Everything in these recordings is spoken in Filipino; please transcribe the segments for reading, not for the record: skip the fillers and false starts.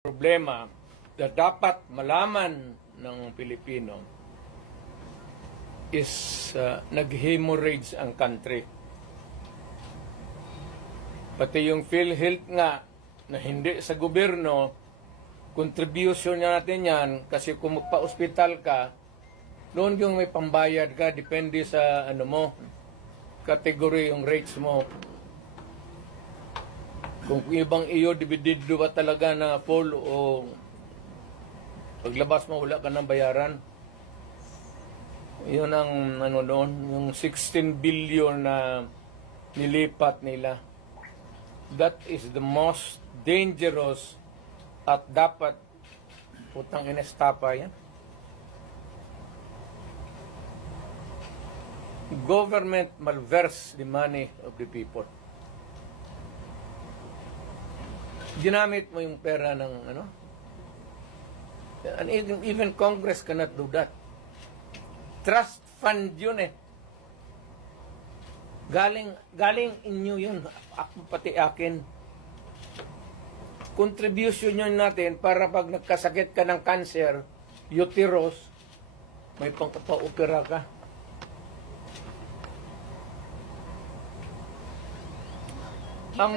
Problema na dapat malaman ng Pilipino is nag-hemorrhage ang country. Pati yung PhilHealth nga na hindi sa gobyerno, contribution natin yan kasi kung magpa-hospital ka, noon yung may pambayad ka, depende sa ano mo, category yung rates mo. Kung ibang iyo, dividido ba talaga na full o paglabas mo wala ka ng bayaran. Yun ang ano noon, yung 16 billion na nilipat nila. That is the most dangerous at dapat putang inestapa yan. Government malverse the money of the people. Ginamit mo yung pera ng ano? And even Congress cannot do that. Trust fund yun eh. Galing inyo yun. Ako pati akin. Contribution yun natin para pag nagkasakit ka ng cancer, uterus, may pangkapa-opera ka. Ang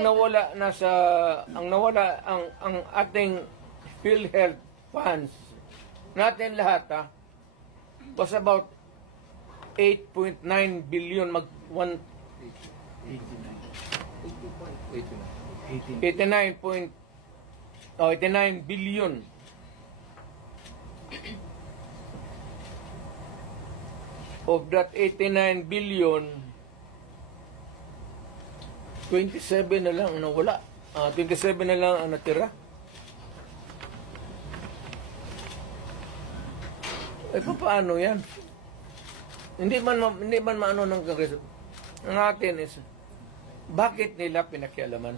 ating PhilHealth funds natin lahat was about 8.9 billion 89 billion. Of that 89 billion, 27 na lang ang nawala. 27 na lang ang natira. Paano yan? Hindi man maano ng Kongreso. Ang atin is, bakit nila pinakialaman?